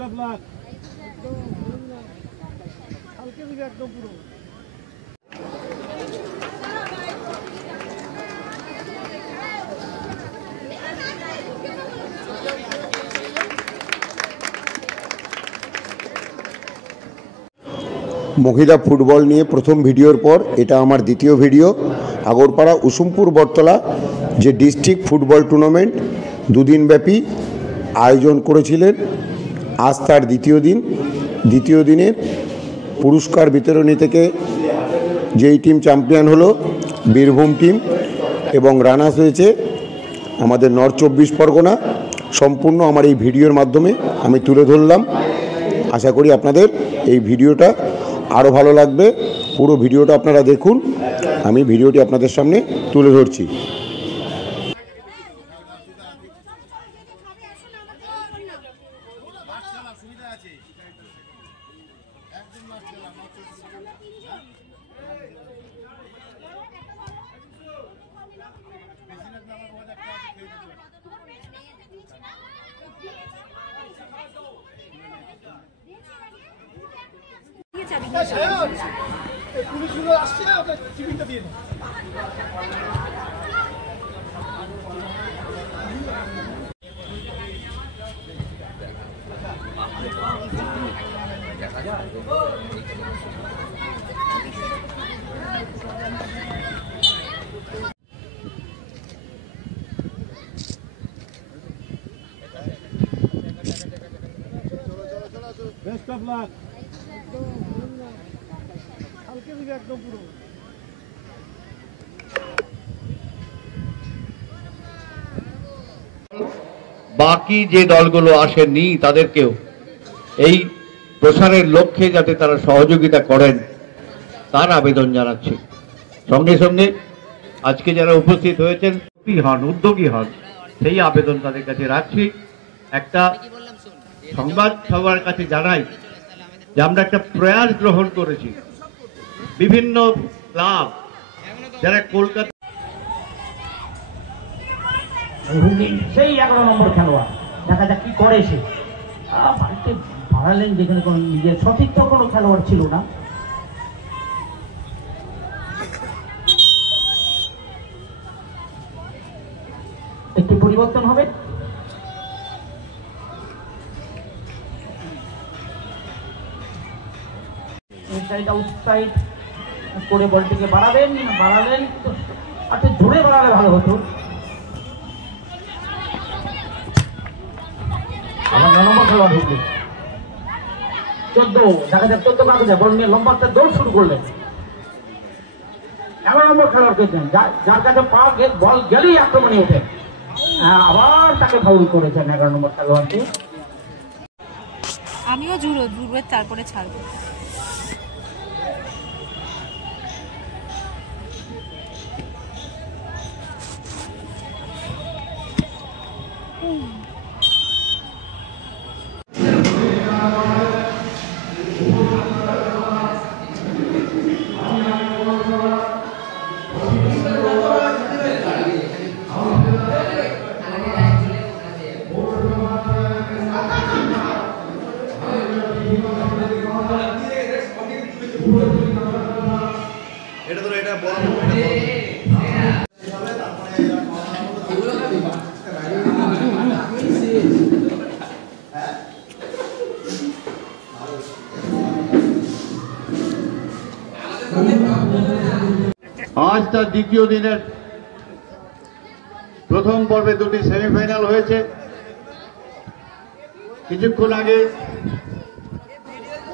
মহিলা ফুটবল নিয়ে প্রথম ভিডিওর পর এটা আমার দ্বিতীয় ভিডিও। আগরপাড়া উসুমপুর বটতলা যে ডিস্ট্রিক্ট ফুটবল টুর্নামেন্ট দুদিনব্যাপী আয়োজন করেছিলেন, আজ তার দ্বিতীয় দিনের পুরস্কার বিতরণী থেকে যেই টিম চ্যাম্পিয়ন হলো বীরভূম টিম এবং রানার্স হয়েছে আমাদের নর্থ 24 পরগনা। সম্পূর্ণ আমার এই ভিডিওর মাধ্যমে আমি তুলে ধরলাম। আশা করি আপনাদের এই ভিডিওটা আরও ভালো লাগবে। পুরো ভিডিওটা আপনারা দেখুন, আমি ভিডিওটি আপনাদের সামনে তুলে ধরছি। Best of luck. কালকে দিবে একদম পুরো। বাকি যে দলগুলো আসেননি তাদেরকেও এই প্রসারের লক্ষ্যে যাতে তারা সহযোগিতা করেন তার আবেদন জানাচ্ছি। সঙ্গে সঙ্গে আজকে যারা উপস্থিত হয়েছেন উদ্যোগী হন সেই আবেদন তাদের কাছে রাখছি। একটা সংবাদ সবার কাছে জানাই যে আমরা একটা প্রয়াস গ্রহণ করেছি। বিভিন্ন ক্লাব যারা কলকাতা সেই 11 নম্বর খেলোয়াড়, দেখা যাক কি করে সে। বাড়িতে বাড়ালেন যেখানে কোনো নিজের সঠিক তো কোনো খেলোয়াড় ছিল না। একটু পরিবর্তন হবে। আউটসাইড করে বলটিকে বাড়ালেন, আচ্ছা জোরে বাড়ালে ভালো হতো। আমার 9 নম্বর খেলোয়াড় ঢুকলো 14, দেখা যাক 14 বাকি যায়। বল নিয়ে লম্বাতে দৌড় শুরু করলেন। 11 নম্বর খেলোয়াড়কে দেন, যার কাছে বল গেলেই আক্রমণে ওঠে। আবার তাকে ফাউল করেছেন 11 নম্বর খেলোয়াড়কে। আমিও জুড়বে তারপরে ছাড়বো। আজ তার দ্বিতীয় দিনের প্রথম পর্বে দুটি সেমিফাইনাল হয়েছে। কিছুক্ষণ আগে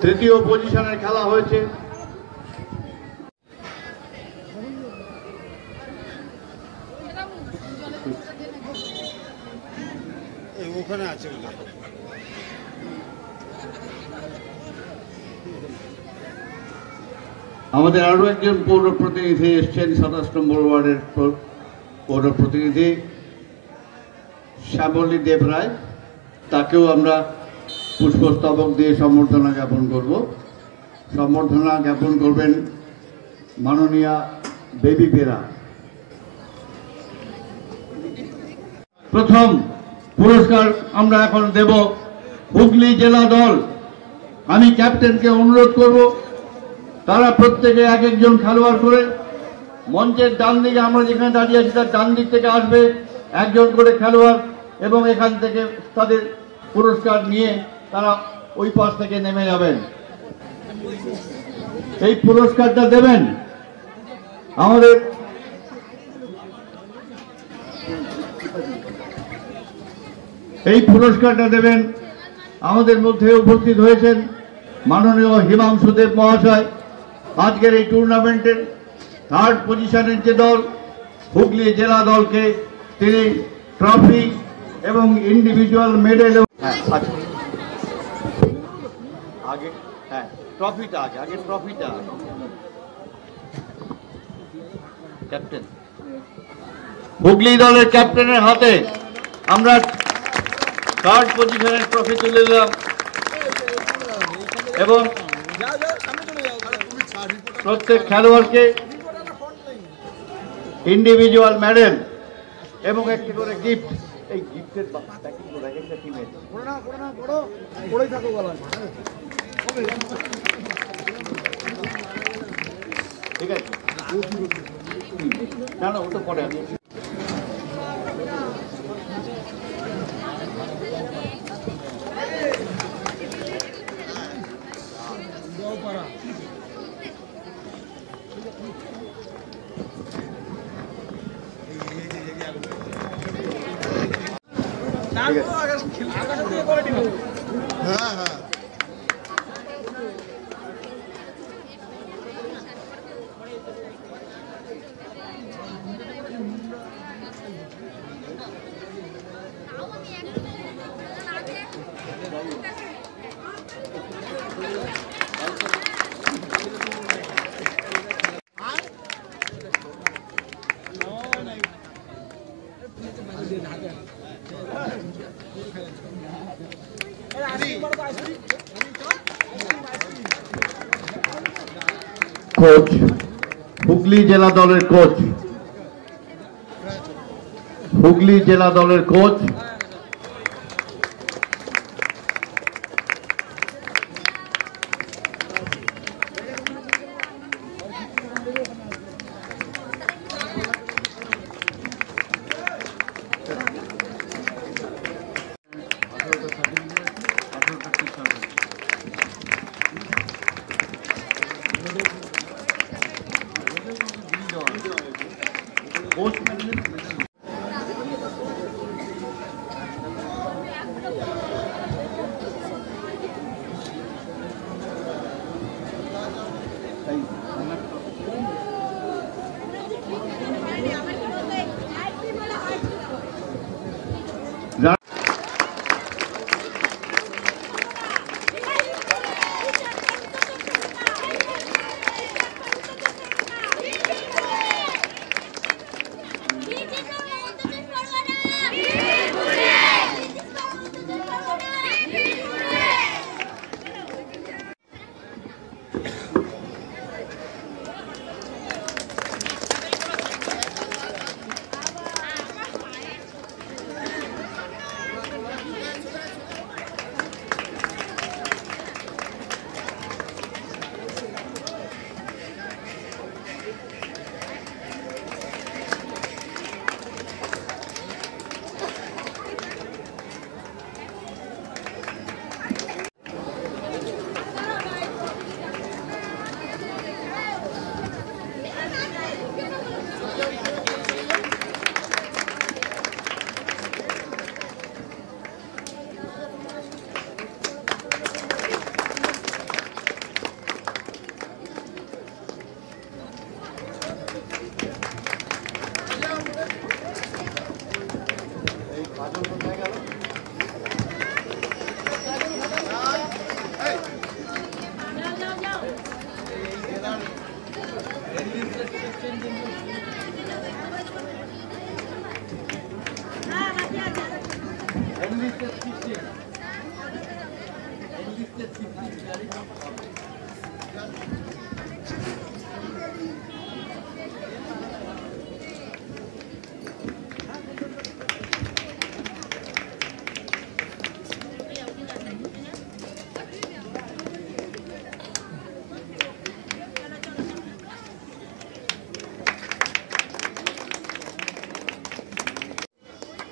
তৃতীয় পজিশনের খেলা হয়েছে। ওখানে আছে আমাদের আরো একজন পৌর প্রতিনিধি এসছেন, 27 নম্বর ওয়ার্ডের পৌর প্রতিনিধি শ্যামলী দেব রায়। তাকেও আমরা পুষ্পস্তবক দিয়ে সম্বর্ধনা জ্ঞাপন করব। সম্বর্ধনা জ্ঞাপন করবেন মাননীয়া বেবি বেরা। প্রথম পুরস্কার আমরা এখন দেব হুগলি জেলা দল, আমি ক্যাপ্টেনকে অনুরোধ করব তারা প্রত্যেকে এক একজন খেলোয়াড় করে মঞ্চের ডান দিকে, আমরা যেখানে দাঁড়িয়ে আছি তার ডান দিক থেকে আসবে একজন করে খেলোয়াড়, এবং এখান থেকে তাদের পুরস্কার নিয়ে তারা ওই পাশ থেকে নেমে যাবেন। এই পুরস্কারটা দেবেন আমাদের মধ্যে উপস্থিত হয়েছেন মাননীয় হিমাংশু দেব মহাশয়। আজকের এই টুর্নামেন্টের 3rd পজিশনের যে দল হুগলি জেলা দলকে তিনি ট্রফি এবং ইন্ডিভিজুয়াল মেডেল, ট্রফিটা আগে ট্রফিটা ক্যাপ্টেন, হুগলি দলের ক্যাপ্টেনের হাতে আমরা 3rd পজিশনের ট্রফি তুলে দিলাম এবং প্রত্যেক খেলোয়াড়কে ইন্ডিভিজুয়াল মেডেল এবং একটি করে গিফট। এই গিফটের প্যাকিং করে একটা টিমের ঠিক আছে, না না ওটা পরে আছে। কোচ, হুগলি জেলা দলের কোচ, হুগলি জেলা দলের কোচ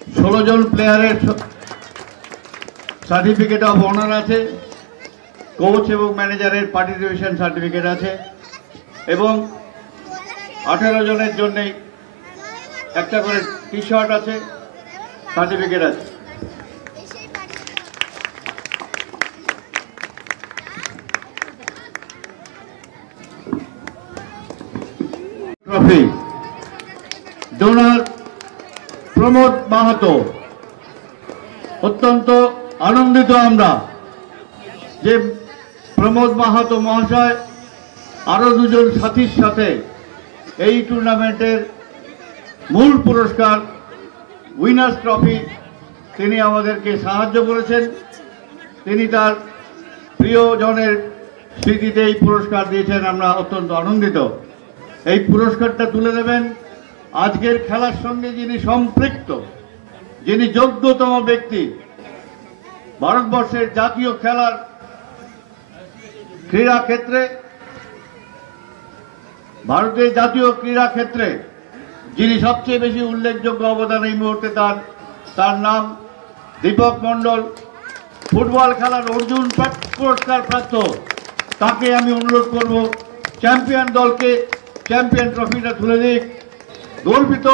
16 জন প্লেয়ারের সার্টিফিকেট অফ অনার আছে, কোচ এবং ম্যানেজারের পার্টিসিপেশন সার্টিফিকেট আছে এবং 18 জনের জন্য একটা করে টি শার্ট আছে, সার্টিফিকেট আছে। Trophy donor Pramod Mahato. অত্যন্ত আনন্দিত আমরা যে প্রমোদ মাহাতো মহাশয় আরো দুজন সাথীর সাথে এই টুর্নামেন্টের মূল পুরস্কার উইনার্স ট্রফি তিনি আমাদেরকে সাহায্য করেছেন। তিনি তার প্রিয়জনের স্মৃতিতে এই পুরস্কার দিয়েছেন, আমরা অত্যন্ত আনন্দিত। এই পুরস্কারটা তুলে দেবেন আজকের খেলার সঙ্গে যিনি সম্পৃক্ত, যিনি যোগ্যতম ব্যক্তি, ভারতবর্ষের জাতীয় খেলার ক্রীড়া ক্ষেত্রে, ভারতের জাতীয় ক্রীড়া ক্ষেত্রে যিনি সবচেয়ে বেশি উল্লেখযোগ্য অবদান এই মুহূর্তে তার নাম দীপক মণ্ডল, ফুটবল খেলার অর্জুন পুরস্কার প্রাপ্ত। তাকে আমি অনুরোধ করব চ্যাম্পিয়ন দলকে চ্যাম্পিয়ন ট্রফিটা তুলে দিক। গর্বিত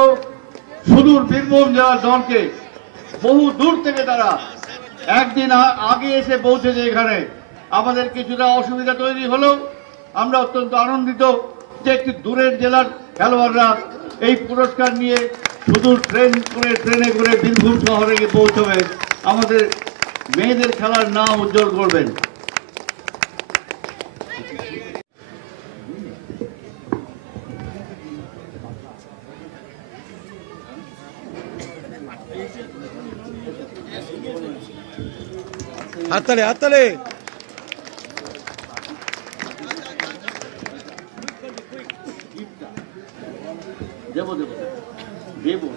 সুদূর বীরভূম জেলার দলকে, বহু দূর থেকে তারা একদিন আগে এসে পৌঁছেছে এখানে। আমাদের কিছুটা অসুবিধা তৈরি হলেও আমরা অত্যন্ত আনন্দিত যে একটি দূরের জেলার খেলোয়াড়রা এই পুরস্কার নিয়ে সুদূর ট্রেনে করে বীরভূম শহরে গিয়ে পৌঁছবে, আমাদের মেয়েদের খেলার নাম উজ্জ্বল করবেন। হাততালি হাততালি। দেবো দেবো দেবো।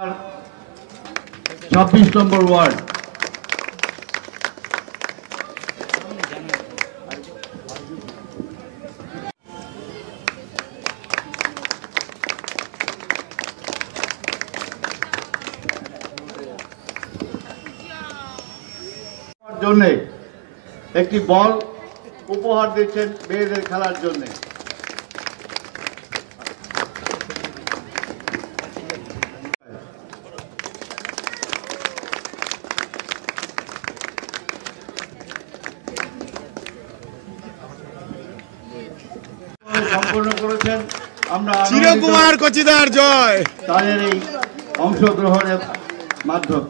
আর 26 নম্বর ওয়ার্ড জন্য একটি বল উপহার দিচ্ছেন মেয়েদের খেলার জন্য। সম্পূর্ণ করেছেন, আমরা চিরকুমার কচিদার জয়। তাদের এই অংশগ্রহণের মাধ্যমে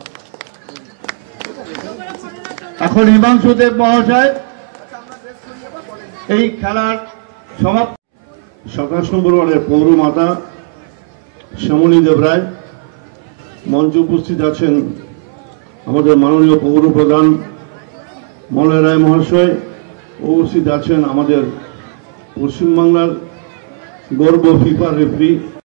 এখন হিমাংশু দেব মহাশয় এই খেলার সমাপ্ত। 27 নম্বর ওয়ার্ডের পৌরমাতা শ্যামলী দেব রায়, মঞ্চে উপস্থিত আছেন আমাদের মাননীয় পৌর প্রধান মলয় রায় মহাশয়, উপস্থিত আছেন আমাদের পশ্চিমবাংলার গর্ব ফিফা রেফারি